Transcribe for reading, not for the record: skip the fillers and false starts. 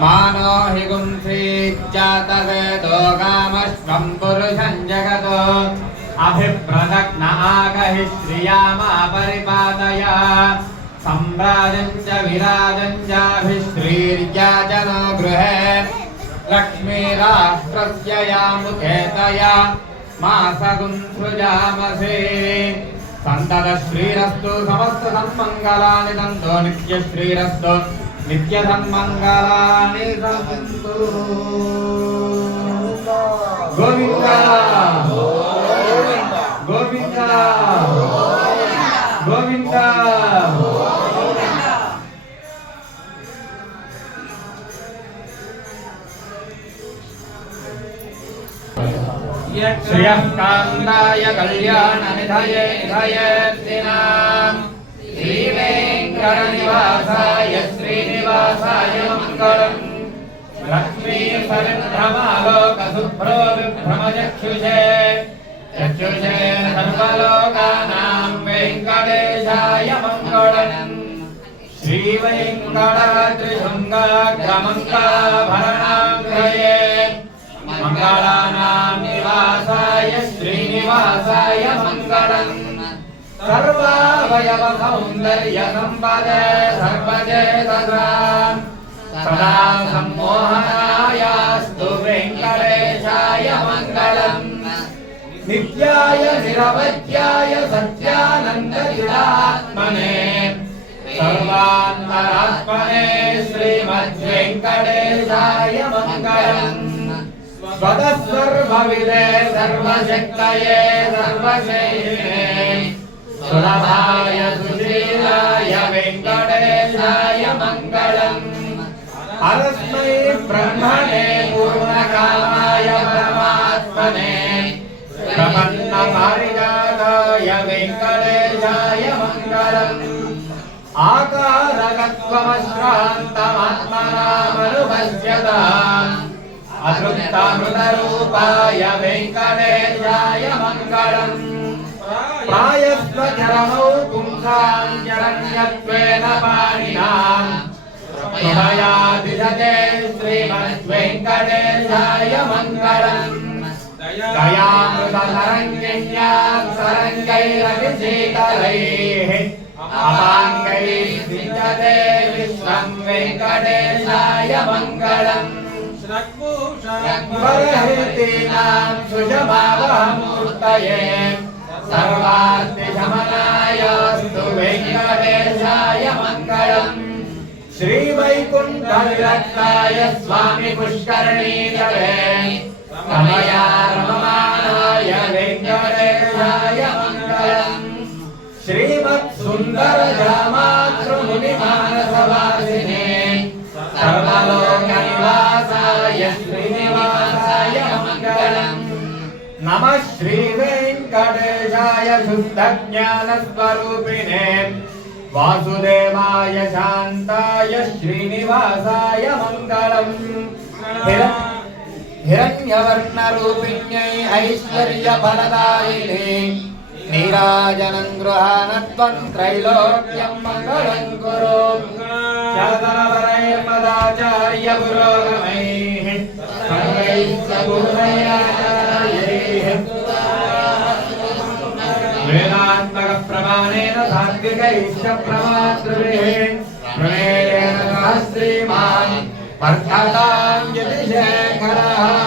मानो हि गुंसीज्जातवेदो कामश्वं पुरुषं जगतो अभिप्रदग्न आगहि श्रियामा परिपादय सम्राजं च विराजं चाभिश्रीर्या जनो गृहे लक्ष्मीराष्ट्रस्य यामुखेतया मासगुंसृजामसे सन्ततश्रीरस्तु समस्त सन्मङ्गलानि सन्तो नित्यश्रीरस्तु नित्यधन्मङ्गलानि सन्तु गोविन्द गोविन्द गोविन्द श्रियः कान्ताय कल्याणनिधये निधयेत्तिनाम् श्रीवेङ्कटनिवासाय श्रीनिवासाय मङ्गलम् लक्ष्मीसविभ्रमालोकशुभ्रो विभ्रमचक्षुषे चक्षुषे सर्वलोकानां वेङ्कटेशाय मङ्गलम् श्रीवेङ्कटाद्रिशृङ्गाग्रमङ्गलाभरणाङ्गये मंगलानां निवासाय श्रीनिवासाय मंगलम् सर्वावयव सौन्दर्य संपदे सर्वचेतसां सदा सम्मोहनायास्तु वेङ्कटेशाय मंगलम् नित्याय निरवध्याय सत्यानन्दचिदात्मने सर्वान्तरात्मने श्रीमद्वेङ्कटेशाय मंगलम् स्वतः सर्वविदे सर्वशक्तये सर्वशैले सुलभाय सुशीलाय वेङ्कटेशाय मङ्गलम् परस्मै ब्रह्मणे पूर्णकामाय परमात्मने प्रपन्नपारिजाताय वेङ्कटेशाय मङ्गलम् आकारकत्वमश्रान्तमात्मनामनुभज्यताम् अतृप्तामृतरूपाय वेङ्कटेशाय मङ्गलम् प्रायस्वचरणौ पुंसां चरण्यत्वेन पाणिनां त्वया दिशते श्रीमद्वेङ्कटेशाय मङ्गलम् दयामृततरङ्गिण्यां सरङ्गैरभिषेकरैः अपाङ्गैः सिञ्चते विश्वं वेङ्कटेशाय मङ्गलम् वरहृतीनां सुषमावहमूर्तये सर्वार्थिशमनायास्तु वेङ्कटेशाय मङ्गलम् श्रीवैकुण्ठविरक्ताय स्वामी पुष्करणीतले रमया रममाणाय वेङ्कटेशाय मङ्गलम् श्रीमत्सुन्दरजामातृमुनिमानसवासिने सर्वलोकनिवासाय श्रीनिवासाय मङ्गलम् नमः श्रीवेङ्कटेशाय शुद्धज्ञानस्वरूपिणे वासुदेवाय शान्ताय श्रीनिवासाय मङ्गलम् हिरण्यवर्णरूपिण्यै ऐश्वर्यफलदायिने नीराजनं गृहाणत्वं त्रैलोक्यं मङ्गलं कुरु शतनवरैर्मदाचार्य पुरोगमैः सर्वैः सपूर्णैराचार्यैः वेदात्मकप्रमाणेन सात्विकैश्च प्रमातृभिः प्रणेन श्रीमान् वर्धतां यतिशेखरः